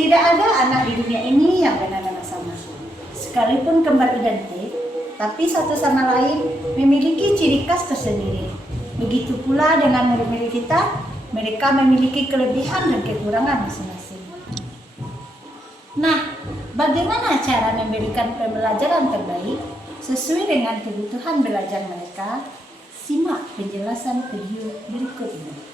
Tidak ada anak di dunia ini yang benar-benar sama. Sekalipun kembar identik, tapi satu sama lain memiliki ciri khas tersendiri. Begitu pula dengan murid-murid kita, mereka memiliki kelebihan dan kekurangan masing-masing. Nah, bagaimana cara memberikan pembelajaran terbaik sesuai dengan kebutuhan belajar mereka? Simak penjelasan video berikut ini.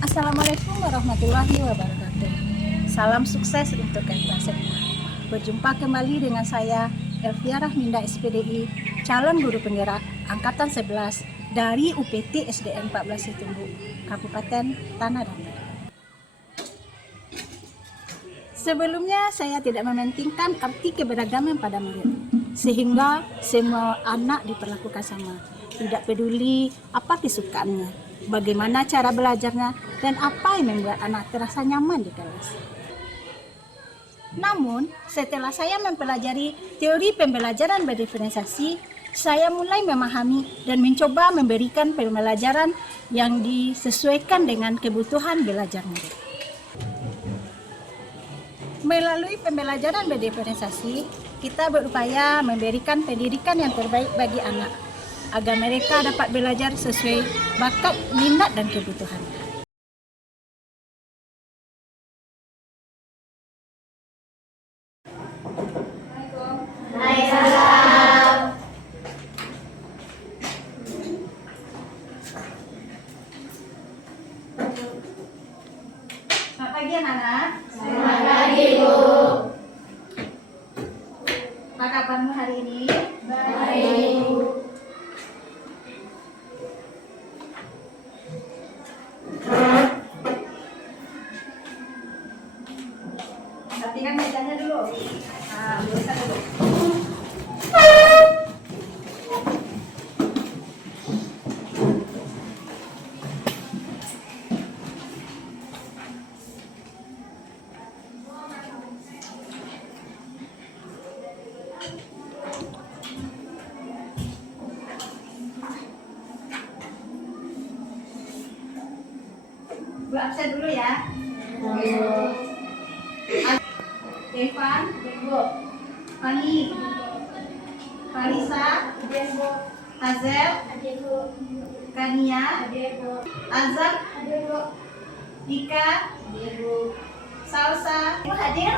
Assalamualaikum warahmatullahi wabarakatuh. Salam sukses untuk kita semua. Berjumpa kembali dengan saya Elvia Rahminda SPDI, calon guru penggerak angkatan 11 dari UPT SDN 14 Situmbu, Kabupaten Tanah Datar. Sebelumnya saya tidak mementingkan arti keberagaman pada murid, sehingga semua anak diperlakukan sama, tidak peduli apa kesukaannya, bagaimana cara belajarnya, dan apa yang membuat anak terasa nyaman di kelas. Namun, setelah saya mempelajari teori pembelajaran berdiferensiasi, saya mulai memahami dan mencoba memberikan pembelajaran yang disesuaikan dengan kebutuhan belajar murid. Melalui pembelajaran berdiferensiasi, kita berupaya memberikan pendidikan yang terbaik bagi anak, agar mereka dapat belajar sesuai bakat, minat, dan kebutuhan. Waalaikumsalam. Selamat pagi anak-anak. Selamat pagi, Bu. Apa kabarmu hari ini? Baik, Bu. Perhatikan mejanya dulu. Nah, biasa dulu. Bu absen dulu ya. Devan, Bu. Fani, Farisa, Bu. Hazel, Bu. Kania, Bu. Azab, Bu. Dika, Bu. Salsa. Ibu hadir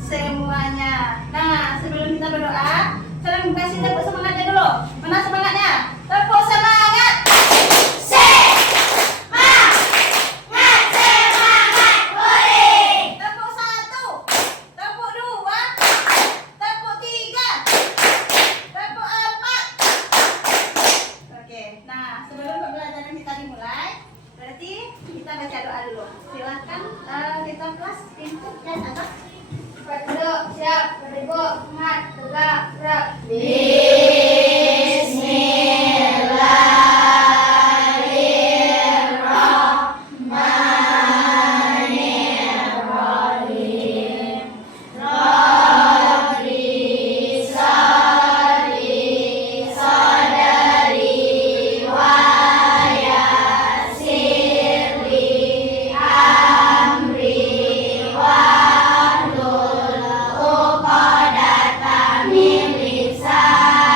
semuanya. Nah, sebelum kita berdoa, sekarang kasih tepuk semangatnya dulu. Mana semangatnya? Tepuk semangat. Tepuk satu, tepuk dua, tepuk tiga, tepuk empat. Oke, nah sebelum pembelajaran kita dimulai, berarti kita baca doa dulu. Silakan kita kelas pintu dan atas. Duduk, siap, beribu, semangat, tegak, gerak. Min lisan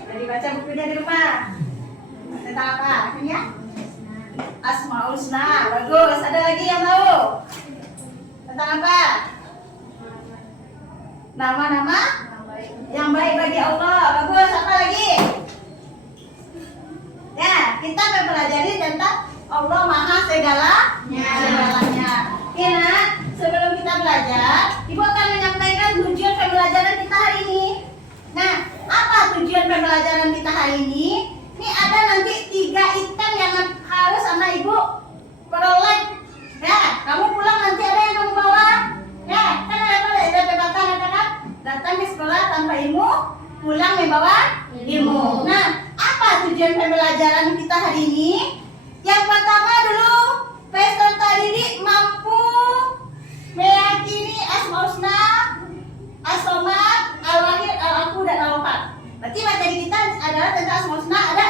Sudah dibaca bukunya di rumah. Tentang apa? Ini ya? Asmaul Husna. Bagus. Ada lagi yang tahu? Tentang apa? Nama-nama yang baik bagi Allah. Bagus. Apa lagi? Ya, kita mempelajari tentang Allah Maha segalanya. Oke, nak, sebelum kita belajar, Ibu akan menyampaikan tujuan pembelajaran kita hari ini. Nah, apa tujuan pembelajaran kita hari ini? Ini ada nanti 3 item yang harus sama Ibu peroleh. Ya, kamu pulang nanti ada yang kamu bawa. Ya, kan ada pepatah katakan, datang ke sekolah tanpa ilmu, pulang membawa ilmu. Nah, apa tujuan pembelajaran kita hari ini? Yang pertama dulu, peserta didik mampu meyakini Asmaul Husna, As-Somad, Al-Wahid, Al-Ahad, dan Al-Wahhab. Berarti materi kita adalah tentang Asmaul Husna ada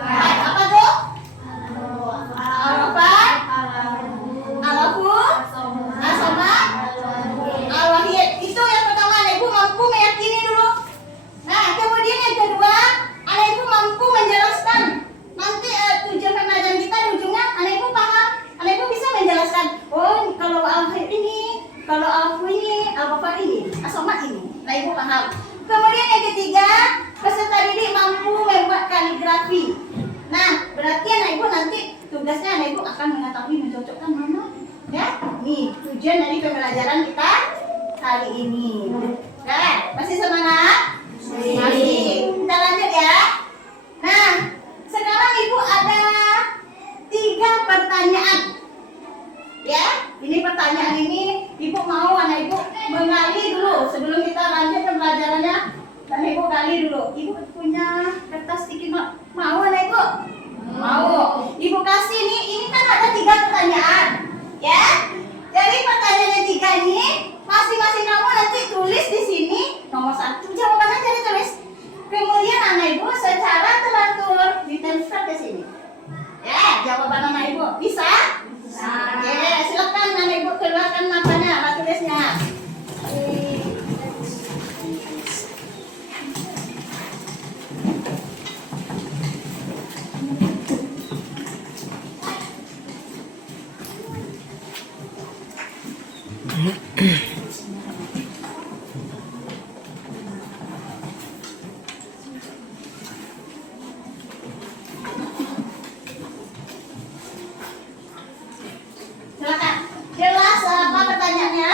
4. Apa tuh? Al-Wahhab, Al-Ahad, As-Somad, Al-Wahid. Itu yang pertama, anak ibu mampu meyakini dulu. Nah, kemudian yang kedua, anak ibu mampu menjelaskan. Nanti tujuan pembelajaran kita di ujungnya anak ibu paham, anak ibu bisa menjelaskan. Oh, kalau Al-Wahid ini, kalau Al-Ahad ini, Al-Wahhab ini, As-Somad ini, anak ibu paham. Kemudian yang ketiga, peserta didik mampu membuat kaligrafi. Nah, berarti anak ibu nanti tugasnya anak ibu akan mengetahui mencocokkan mana. Ya, nih tujuan dari pembelajaran kita hari ini. Oke, masih semangat? Masih. Kita lanjut ya. Nah, sekarang ibu ada 3 pertanyaan. Ya, ini pertanyaan ini ibu mau anak ibu mengali dulu sebelum kita lanjut pembelajarannya. Dan ibu gali dulu. Ibu punya kertas sticky note. Mau anak ibu? Mau. Ibu kasih nih. Ini kan ada 3 pertanyaan. Ya. Jadi pertanyaan yang 3 ini masing-masing kamu nanti tulis di sini nomor 1 jawabannya jadi tulis. Kemudian anak ibu secara teratur ditempel ke sini. Ya, jawaban anak ibu bisa? Bisa. Oke, silakan anak ibu keluarkan matanya, alat tulisnya. Silakan. Jelas apa pertanyaannya?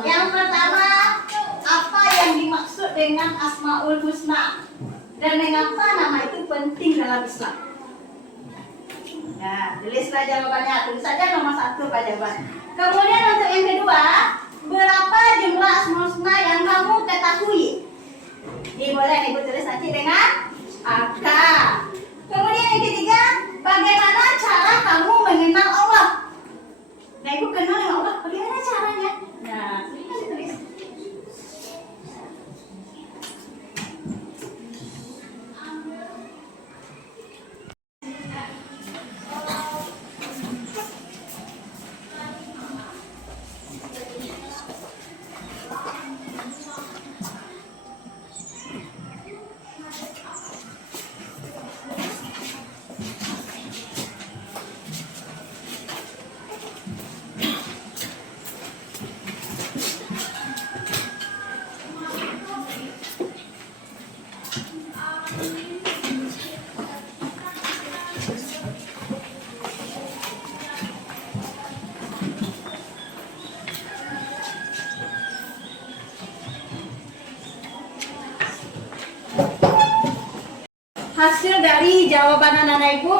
Yang pertama, apa yang dimaksud dengan Asmaul Husna? Dan mengapa nama itu penting dalam Islam? Nah, tulislah jawabannya. Tulis saja nomor 1 Pak jawaban. Kemudian untuk yang kedua, berapa jumlah Asmaul Husna yang kamu ketahui? Ini boleh ibu tulis nanti dengan angka. Kemudian yang ketiga, bagaimana cara kamu mengenal Allah? Nah, ibu kenal dengan Allah, bagaimana caranya? Nah, ini kan ditulis. Hasil dari jawaban anak-anak ibu,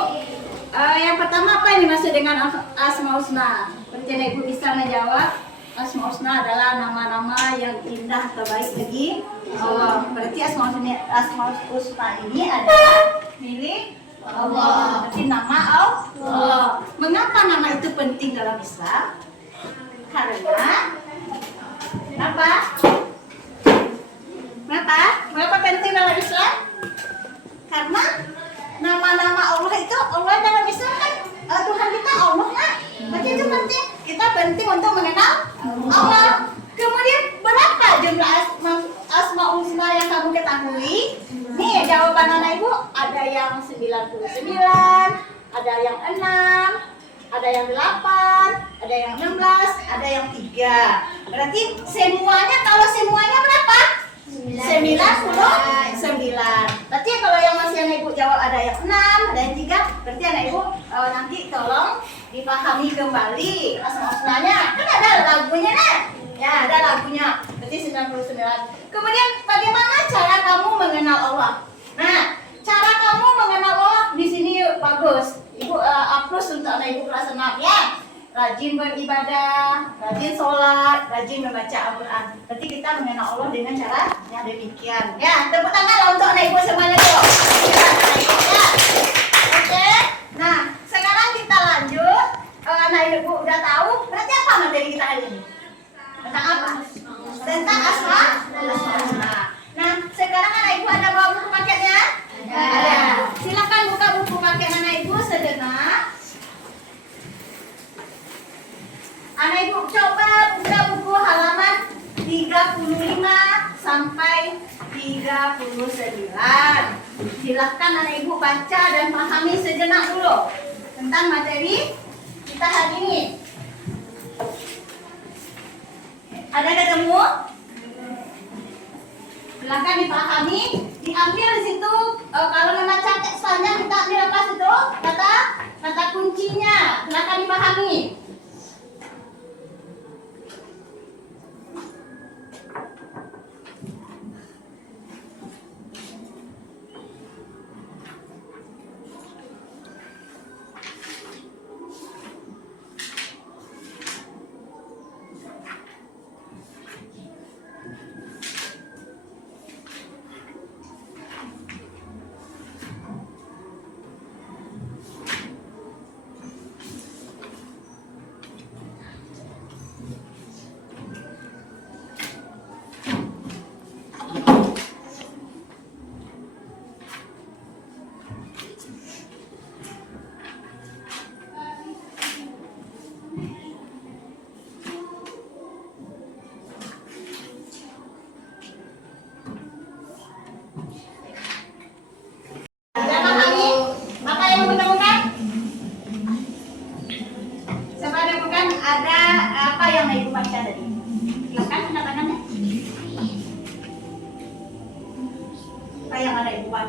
yang pertama apa yang dimaksud dengan Asmaul Husna? Seperti anak ibu bisa menjawab, Asmaul Husna adalah nama-nama yang indah terbaik bagi Allah. Berarti Asmaul Husna ini adalah milik Allah. Berarti nama Allah. Mengapa nama itu penting dalam Islam? Karena apa? Mengapa penting dalam Islam? Karena nama-nama Allah itu, Allah dalam Islam kan Tuhan kita Allah kan. Berarti itu penting. Kita penting untuk mengenal Allah. Kemudian berapa jumlah Asmaul Husna yang kamu ketahui? Ini Nih jawaban anak ibu ada yang 99, ada yang 6, ada yang 8, ada yang 16, ada yang 3. Berarti kalau semuanya berapa? 99. Berarti kalau yang masih anak ibu jawab ada yang 6, ada yang 3, berarti anak ibu nanti tolong dipahami kembali asal-usulnya. Kan ada lagunya nih. Ya, ada lagunya. Berarti 99. Kemudian bagaimana cara kamu mengenal Allah? Nah, cara kamu mengenal Allah di sini bagus. Ibu upload untuk anak ibu kelas 6 ya. Rajin beribadah, rajin sholat, rajin membaca Al-Quran. Berarti kita mengenal Allah dengan cara yang demikian. Ya, tepuk tangan untuk anak ibu semuanya dulu. Ya. Oke. Nah, sekarang kita lanjut. Anak ibu udah tahu. Berarti apa materi kita hari ini? Tentang apa? Tentang asma. Nah, sekarang anak ibu ada bawa buku paketnya? Ada. Silakan buka buku paket anak ibu sejenak. Anak ibu coba buka buku halaman 35 sampai 39. Silakan anak ibu baca dan pahami sejenak dulu tentang materi kita hari ini. Ada ketemu? Silakan dipahami, diambil di situ. Kalau membaca teks panjang kita ambil apa situ? Kata kuncinya. Silakan dipahami.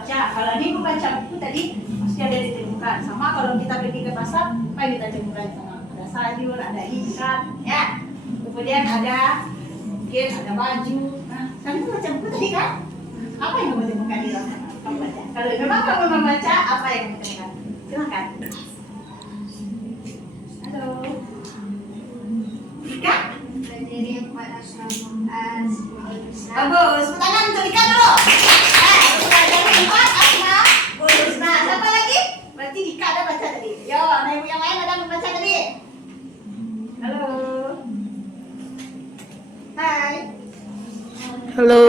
Kalau ini ibu baca buku tadi pasti ada ditemukan. Sama kalau kita pergi ke pasar, apa yang kita temukan di sana? Ada sayur, ada ikan, ya. Kemudian mungkin ada baju. Nah, kami itu baca buku tadi kan? Apa yang kamu temukan di sana? Kamu baca. Kalau memang kamu membaca, apa yang kamu temukan? Silakan. Halo. Ika? Berdiri pada Al-Quran. Bagus. Tangan untuk Ika dulu. Nah, siapa lagi? Berarti Dika ada baca tadi. Yo, anak ibu yang lain ada membaca tadi. Halo. Hai. Halo.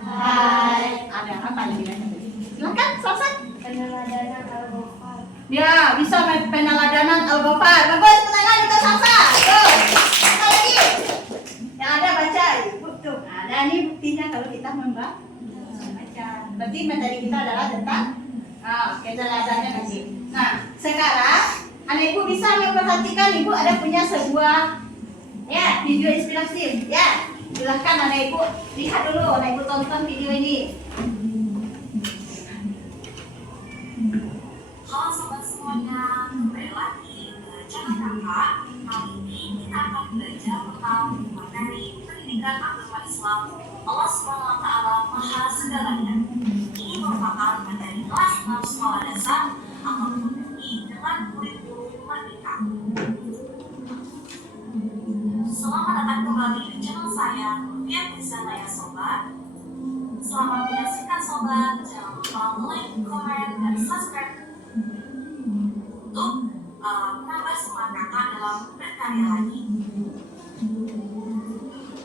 Hai. Ada apa lagi baca tadi? Silakan, selesai. Peneladanan Al-Ghafar. Ya, bisa peneladanan Al-Ghafar. Bagus, tangan untuk Salsa. Tuh. Apa lagi? Yang ada baca. Tuh. Ada nih buktinya kalau kita membaca. Berarti materi kita adalah tentang keteladanannya nanti. Nah, sekarang anak ibu bisa memperhatikan ibu ada punya sebuah video inspiratif. Ya, silahkan anak ibu lihat dulu, anak ibu tonton video ini. Halo sobat semuanya, kembali lagi ke channel kakak. Kali ini kita akan belajar tentang materi pendidikan agama Islam. Allah Subhanahu wa Ta'ala Maha Segalanya. Ini merupakan materi kelas 6 sekolah dasar atau UI dengan kurikulum merdeka. Selamat datang kembali di channel saya, Rupiah di sana ya sobat. Selamat menyaksikan sobat. Jangan lupa like, komen, dan subscribe untuk menambah semangat kakak dalam berkarya lagi.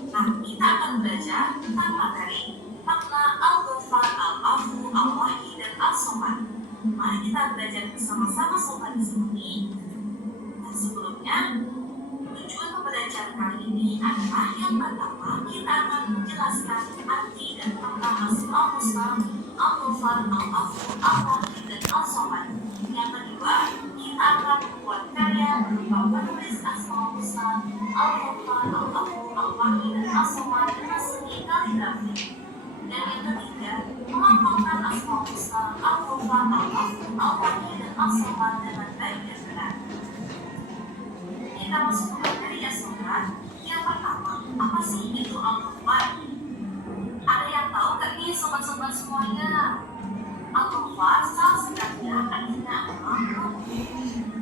Nah, kita akan belajar tentang materi makna Al-Ghafar, Al-Afu, Al-Wahid, dan Al-Somad. Mari kita belajar bersama-sama sobat di sini. Dan sebelumnya, tujuan pembelajaran kali ini adalah yang pertama kita akan menjelaskan arti dan makna Asmaul Husna Al-Ghafar, Al-Afu, Al-Rahim, dan Al-Somad. Yang kedua, kita akan membuat karya berupa menulis Asmaul Husna, Al-Ghafar, Al-Afu, Al-Rahim, dan Al-Somad dengan seni kaligrafi. Dan yang ketiga, melafalkan Asmaul Husna, Al-Ghafar, Al-Afu, Al-Rahim, dan Al-Somad dengan baik dan benar. Kita masuk ke materi As-Somad. Yang pertama, apa sih itu Al-Ghafar? Ada yang tahu gak nih sobat-sobat semuanya? Al-Ghafar salah singkatnya artinya adalah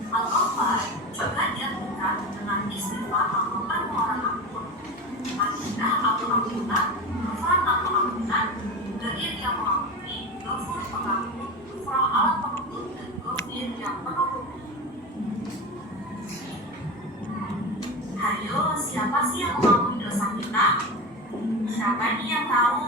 Al-Ghafar juga diartikan dengan istilah atau permohonan ampun. Artinya ampunan, ghafran atau ampunan, Ghair yang mengampuni, Ghafur pengampun, Ghufrah alat penuntut, dan Ghafir yang menghubungi. Hayo, siapa sih yang mengampuni dosa kita? Siapa nih yang tahu?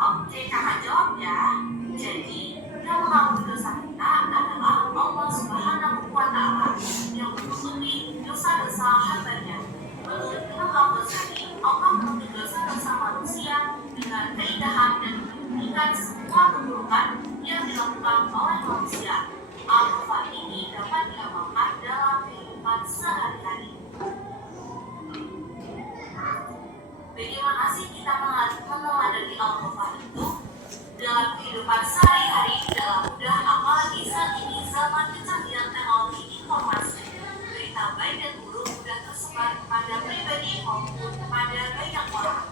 Oke, kakak jawab ya. Jadi, yang mengampuni dosa kita adalah Allah Subhanahu wa Ta'ala yang menutupi dosa-dosa hambanya. Menurut Imam Al-Ghazali, Allah menutupi dosa-dosa manusia dengan keindahan dan menyembunyikan semua keburukan yang dilakukan oleh manusia. Al-Ghafar ini dapat diamalkan dalam kehidupan sehari-hari. Bagaimana sih kita meneladani Al-Ghafar itu? Dalam kehidupan sehari-hari tidak mudah, apalagi saat ini zaman kecanggihan teknologi informasi. Berita baik dan buruk mudah tersebar kepada pribadi maupun kepada banyak orang.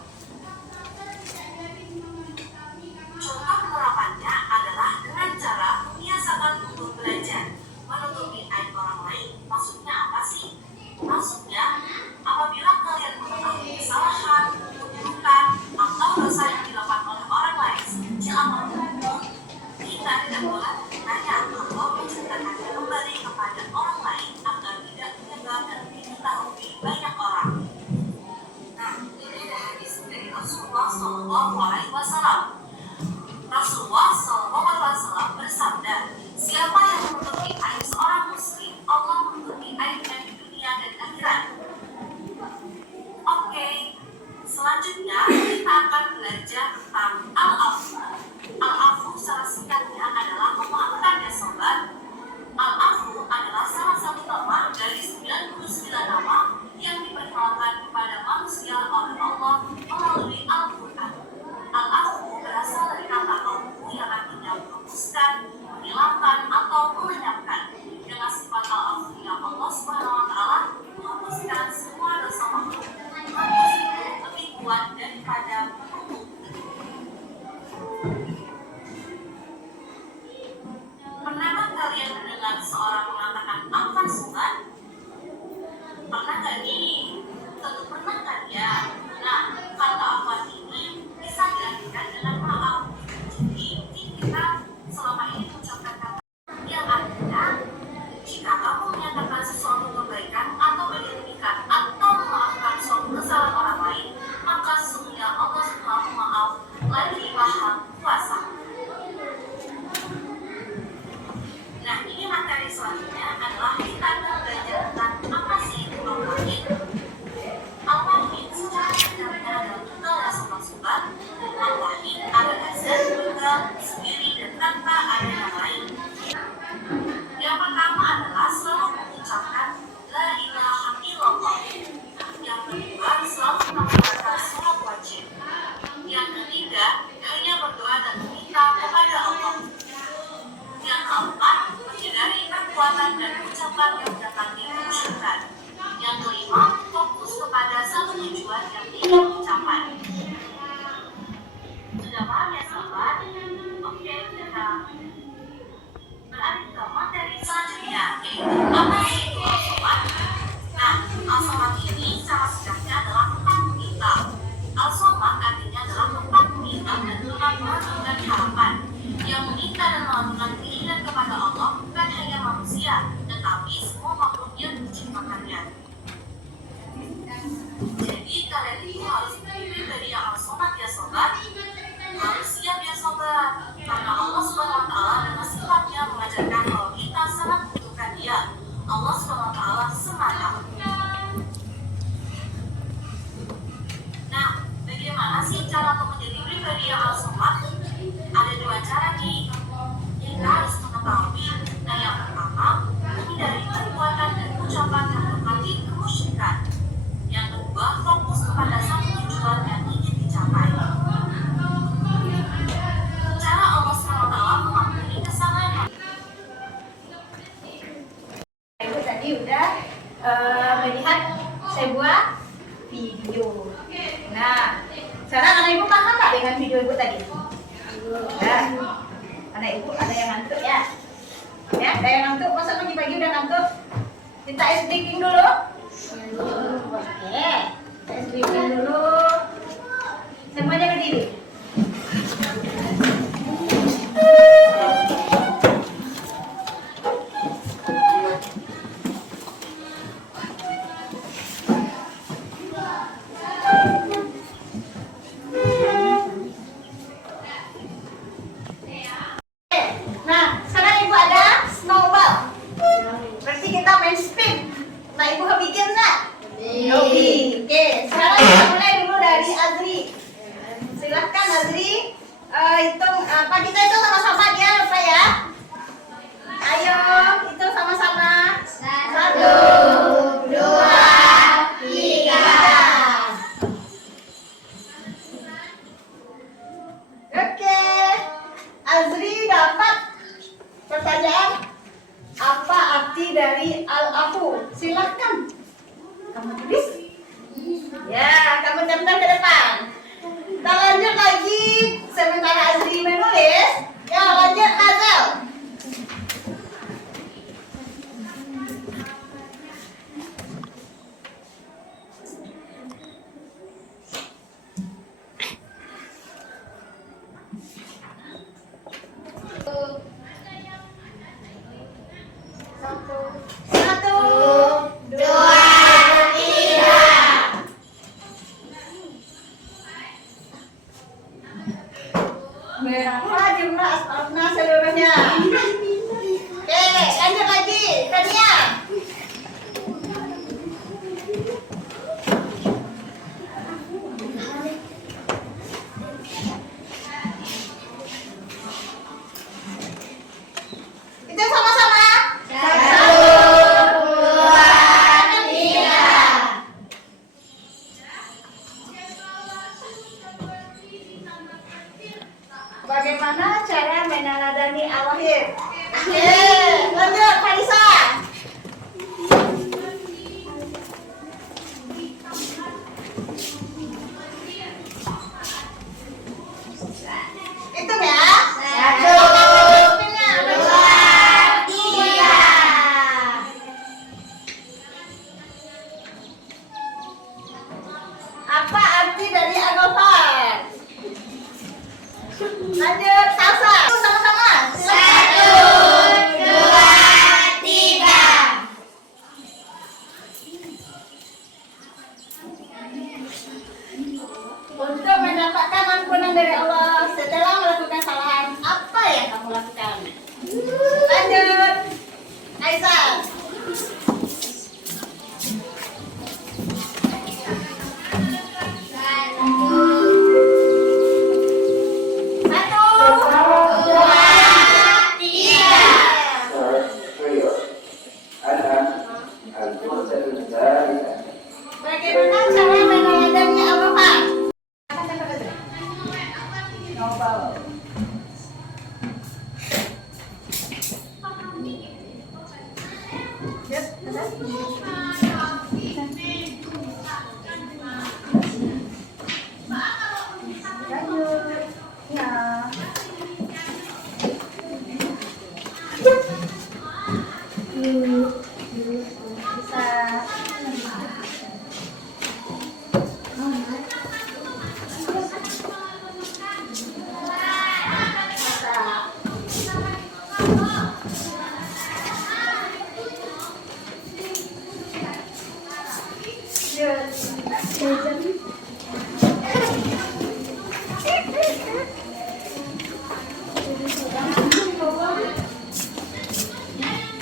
Contoh penerapannya adalah dengan cara membiasakan untuk belajar, menutupi aib orang lain. Maksudnya apa sih? Maksudnya, apabila kalian mengetahui kesalahan, keburukan, atau dosa yang dilakukan oleh orang lain sekecil apapun, kita tidak boleh bertanya atau menceritakannya kembali kepada orang lain agar tidak menyebar dan diketahui banyak orang. Nah, ini ada hadis dari Rasulullah SAW. Rasulullah SAW bersabda, siapa yang menutupi aib seorang muslim, Allah menutupi aibnya di dunia dan akhirat. Oke, selanjutnya kita akan belajar tentang Al-Afu. Al-Afu secara singkatnya adalah memaafkan ya sobat. Al-Afu adalah salah satu nama dari 99 nama yang diperkenalkan kepada manusia oleh Allah melalui Al-Quran. Al-Afu berasal dari kata Al-Afu yang artinya menghapuskan, menghilangkan, atau melenyapkan. Dengan sifat Al-Afu yang Allah SWT menghapuskan semua dosa makhluk. Hapus itu lebih kuat daripada penutup. Pernahkah kalian mendengar seorang mengatakan afwan sunnah? Pernah gak nih? Tentu pernah kan ya? Nah, kata afwan ini bisa diartikan dengan maaf. Jadi, kita selama ini mengucapkan kata yang artinya jika kamu menyatakan sesuatu kebaikan atau menyembunyikan atau memaafkan suatu kesalahan orang lain, maka sesungguhnya Allah Subhanahu maaf lagi maha kuasa. Nah, ini materi selanjutnya adalah kita akan belajar tentang apa sih itu Al-Wahid. Al-Wahid secara singkatnya adalah tunggal ya sobat-sobat. Al-Wahid adalah zat tunggal sendiri dan tanpa ada yang lain. Yang pertama adalah selalu mengucapkan La ilaha illallah. Yang kedua, selalu melakukan sholat wajib. Yang ketiga, hanya berdoa dan meminta kepada Allah. Yang keempat, menghindari perbuatan dan ucapan yang mendekati kemusyrikan. Yang kelima, fokus kepada satu tujuan yang ingin dicapai. Sudah paham ya sahabat? Oke, kita beralih ke materi selanjutnya, yaitu apa sih itu Al-Somad? Nah, Al-Somad ini secara singkatnya adalah tempat meminta. Al-Somad artinya adalah tempat meminta dan tempat mengaturkan harapan. Yang meminta dan melakukan keinginan kepada Allah bukan hanya manusia, tetapi semua makhluk yang diciptakannya. Jadi kalian itu harus menjadi pribadi yang Al-Somad ya sobat. Harus siap ya sobat, karena Allah SWT dengan sifatnya mengajarkan bahwa kita sangat membutuhkan Dia. Allah SWT semata. Nah, bagaimana sih cara untuk menjadi pribadi yang Al-Somad? ngantuk ya. Ya, ada yang ngantuk, masa pagi-pagi udah ngantuk? Kita ice breaking dulu. Oke, kita ice breaking dulu. Semuanya berdiri. Nah, sekarang ibu ada snowball. Berarti kita main spin. Nah, ibu bikin nggak? Hobi. Oke, sekarang kita mulai dulu dari Azri. Silahkan Azri, hitung apa kita itu sama-sama dia lupa ya. Ayo, hitung sama-sama. 1, 2, 3. Oke, Azri dapat pertanyaan apa arti dari al-afu? Silahkan. Kamu tulis. Ya, kamu tempel ke depan. Kita lanjut lagi. Sementara Azri menulis, ya lanjut Hazel. Satu, dua, tiga. Berapa jumlah asma'una seluruhnya? Oke, lanjut lagi. Tania. Itu sama-sama. 1, 2, 3. Bagaimana cara meneladani al-wahid? Oke, lanjut Farisa. Hitung ya. 1, 2, 3. Apa arti dari al-ghafar? Lanjut, salsa. Sama-sama. 1, 2, 3. Untuk mendapatkan ampunan dari Allah setelah melakukan kesalahan, apa yang kamu lakukan? Lanjut, Aisyah. Bagaimana cara meneladani al-ghafar? Novel. Yep, lanjut. Ya.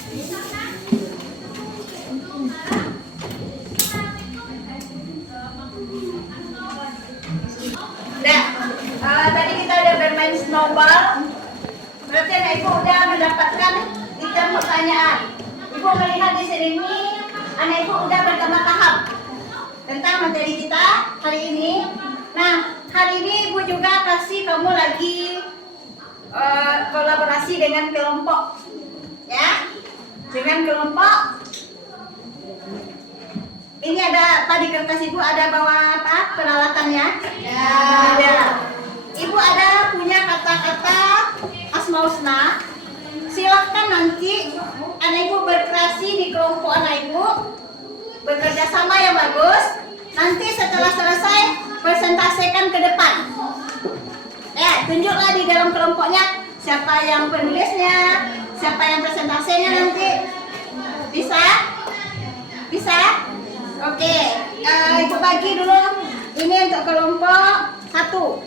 Bisa. Tadi kita udah bermain snowball. Berarti anak ibu udah mendapatkan 3 pertanyaan. Ibu melihat di sini anak ibu udah pertama tahap tentang materi kita hari ini. Nah, hari ini ibu juga kasih kamu lagi kolaborasi dengan kelompok, ya, dengan kelompok. Ini ada tadi kertas ibu ada bawa apa peralatannya? Ya. Ada. Ibu ada punya kata-kata asmaul husna. nanti anak ibu berkreasi di kelompok anak ibu, bekerja sama yang bagus. Nanti setelah selesai presentasikan ke depan. Ya, tunjuklah di dalam kelompoknya siapa yang penulisnya, siapa yang presentasinya nanti. Bisa? Bisa? Oke, ibu bagi dulu. Ini untuk kelompok 1.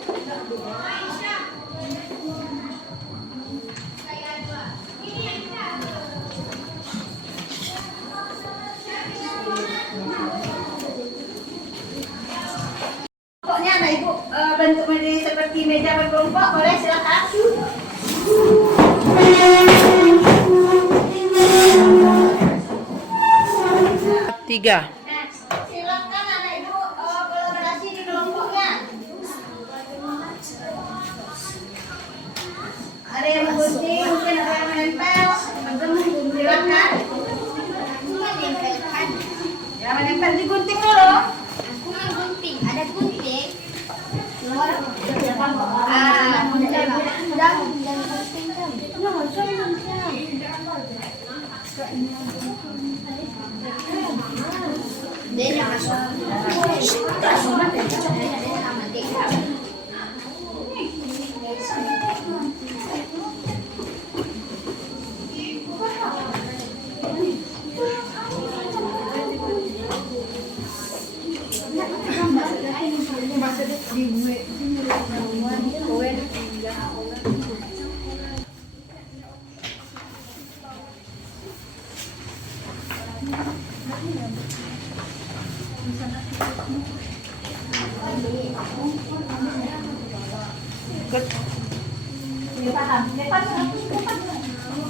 Kelompoknya anak ibu bentuk seperti meja berkelompok, boleh silakan. Tiga. Silakan anak ibu kolaborasi di kelompoknya. Ada yang gunting, mungkin ada yang menempel. Silakan. Ya, menempel digunting dulu. Aku mau gunting. Ada gunting. Dia masuk.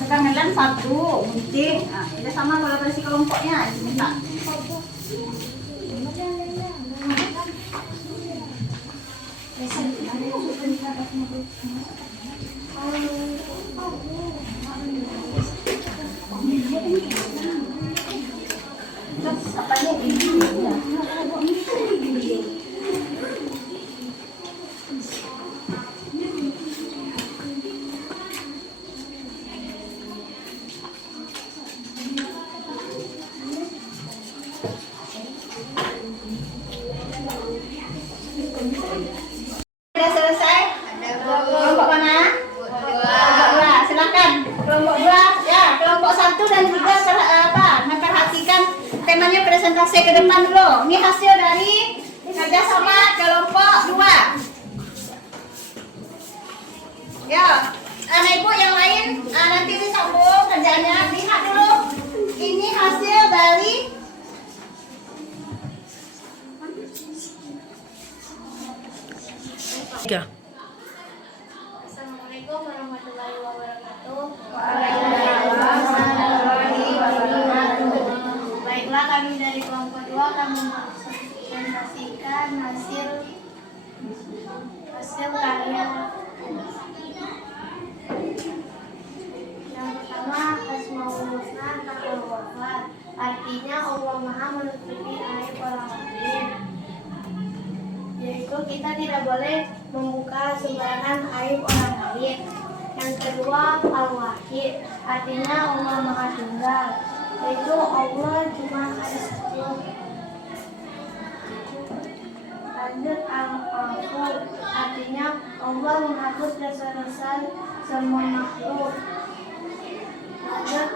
Pegangan satu, gunting. Nah, kita sama kolaborasi kelompoknya. Minta. Sudah selesai? Kelompok mana? Kelompok 2. Silakan. Kelompok 2, ya. Kelompok 1 dan 3 memperhatikan temanya presentasi ke depan dulu. Ini hasil dari kerjasama kelompok 2. Ya, anak ibu yang lain nanti disambung kerjanya. Lihat dulu. Ini hasil dari Tiga. Assalamualaikum warahmatullahi wabarakatuh. Baiklah, kami dari kelompok 2 akan mempresentasikan hasil karya. Yang pertama, Asmaul Husna Takul Wafat. Artinya Allah Maha menutupi aib orang lain. Yaitu kita tidak boleh membuka sembarangan aib orang lain. Yang kedua, Al-Wahid, artinya Allah Maha Tunggal, yaitu Allah cuma ada satu. Lanjut, Al-Afu, artinya Allah menghapus dosa-dosa semua makhluk. Lanjut,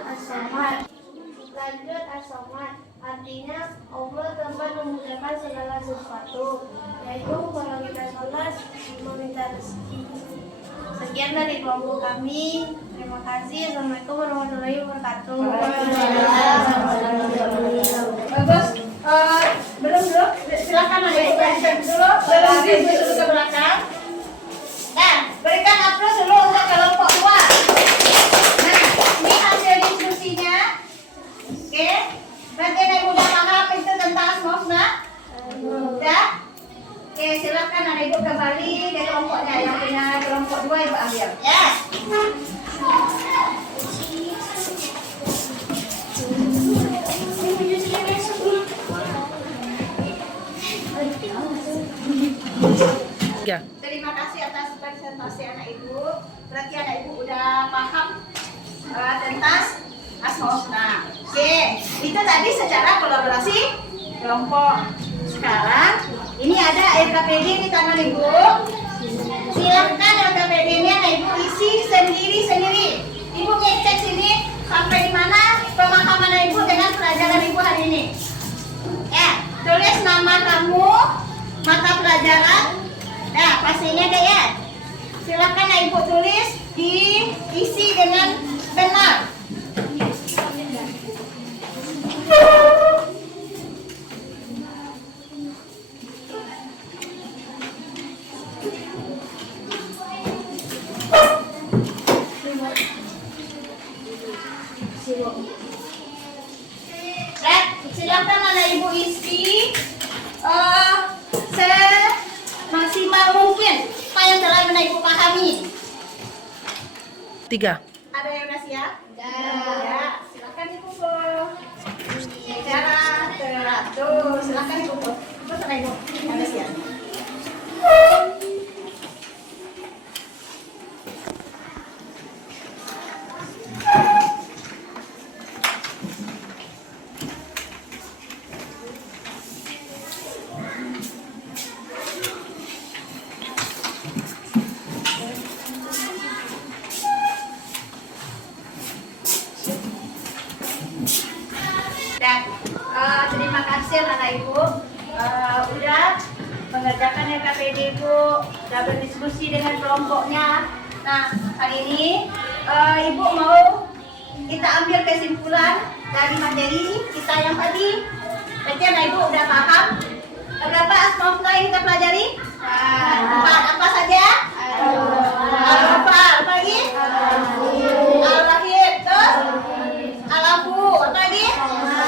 As-Samad, artinya Allah tempat memudahkan segala sesuatu, yaitu kalau kita sholat meminta rezeki. Sekian dari kelompok kami. Terima kasih. Assalamualaikum warahmatullahi wabarakatuh. bagus. Belum silakan ada yang berikan dulu. Belum dulu ke belakang. Nah, berikan aplaus dulu untuk kelompok 2. Nah, ini hasil diskusinya. Oke. Berarti ada yang udah paham itu tentang Asmaul Husna? Udah? Oke, silakan anak ibu kembali ke kelompoknya. Yang punya kelompok 2 ibu ambil. Ya. Tiga. Terima kasih atas presentasi anak ibu. Berarti anak ibu udah paham tentang tugas host. Nah, oke, itu tadi secara kolaborasi kelompok. Sekarang ini ada LKPD di tangan Ibu. Silahkan LKPD-nya Ibu isi sendiri-sendiri. Ibu ngecek sini sampai di mana pemahaman Ibu dengan pelajaran Ibu hari ini. Ya, tulis nama kamu, mata pelajaran. Nah, pastinya deh ya. Silahkan Ibu tulis, diisi dengan benar. Silahkan anak Ibu isi semaksimal mungkin apa yang telah anak Ibu pahami. 3. Ada yang udah siap? Ya, silakan Ibu. Secara teratur, silakan Ibu. Ibu sama Ibu, ada siap? Dan terima kasih anak Ibu udah mengerjakan LKPD Ibu, udah berdiskusi dengan kelompoknya. Nah, hari ini Ibu mau kita ambil kesimpulan dari materi kita yang tadi. Berarti anak Ibu udah paham berapa asmaul yang kita pelajari? 4. Apa saja? Al-Ghafar, apa lagi? Al-Wahid, terus Al-Afu, apa lagi?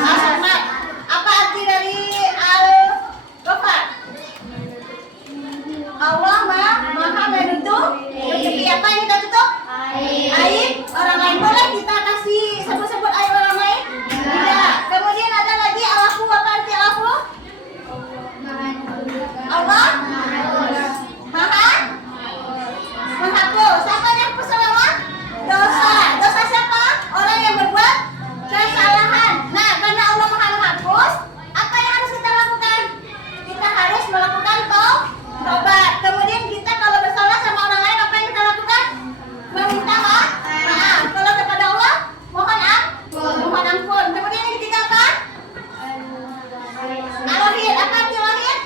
As-Samad. Apa arti dari Al-Ghafar? Allah Maha menutup rezeki. Apa yang kita tutup? Aib orang lain. Boleh kita kasih sebut-sebut aib orang lain? Tidak. Kemudian ada lagi Al-Afu. Apa arti Al-Afu? Allah Maha menghapus. Siapa yang hapus Allah? Dosa. Dosa siapa? Orang yang berbuat kesalahan. Nah, karena Allah Maha menghapus, apa yang harus kita lakukan? Kita harus melakukan taubat. Kemudian kita kalau bersalah sama orang lain, apa yang kita lakukan? Meminta maaf. Kalau kepada Allah, mohon ampun. Kemudian yang ketiga apa? Al-Wahid. Apa arti Wahid?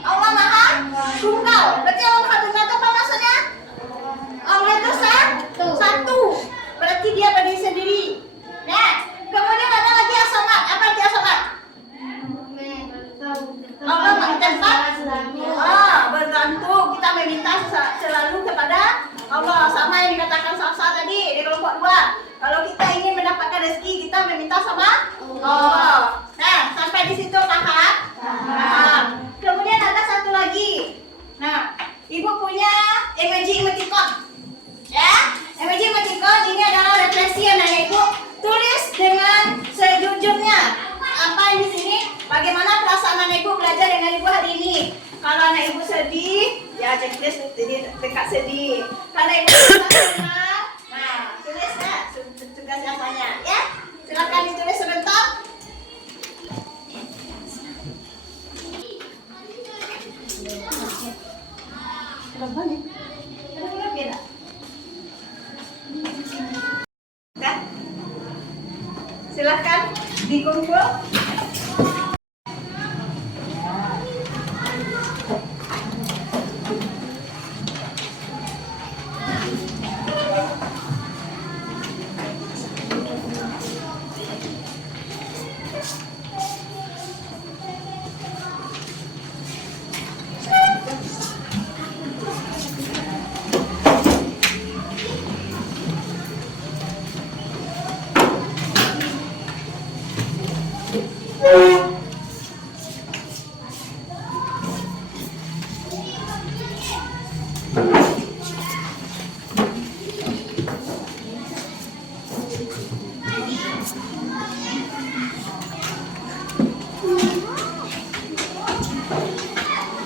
Allah Maha Tunggal. Berarti Allah Maha Tunggal itu apa maksudnya? Allah itu satu. Berarti dia berdiri sendiri. Nah, kemudian ada lagi As-Samad. Apa arti As-Samad? Allah tempat bergantung. Kita meminta selalu kepada Allah. Sama yang dikatakan Safsa tadi di kelompok 2. Kalau kita ingin mendapatkan rezeki, kita meminta sama Allah. Nah, sampai di situ paham? Kemudian ada satu lagi. Nah, Ibu punya emoticon. Ya, emoticon ini adalah refleksi yang Ibu tulis dengan sejujurnya. Apa yang di sini? Bagaimana perasaan anak Ibu belajar dengan Ibu hari ini? Kalau anak Ibu sedih, ya checklist jadi dekat sedih. Kalau Ibu senang, nah tulis ya tugas apanya ya. Silakan ditulis sebentar. Silakan dikumpul.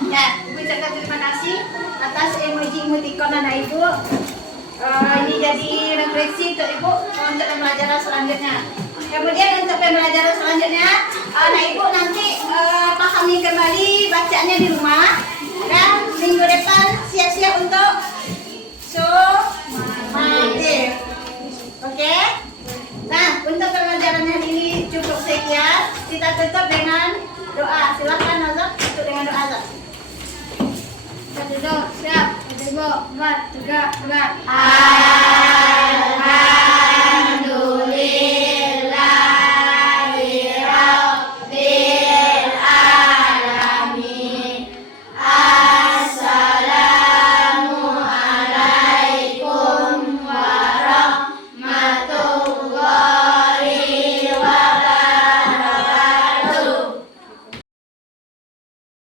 Ya, Ibu ucapkan terima kasih atas emoticon anak Ibu. Ini jadi refleksi untuk Ibu untuk pembelajaran selanjutnya. Kemudian untuk pembelajaran selanjutnya, anak Ibu nanti pahami kembali bacaannya di rumah dan minggu depan siap-siap untuk sumatif. Oke? Nah, untuk pembelajaran hari ini cukup sekian. Kita tutup dengan doa. Silakan Azab, tutup dengan doa Azab. Kita duduk, siap. Ibu, 4, 3, 2.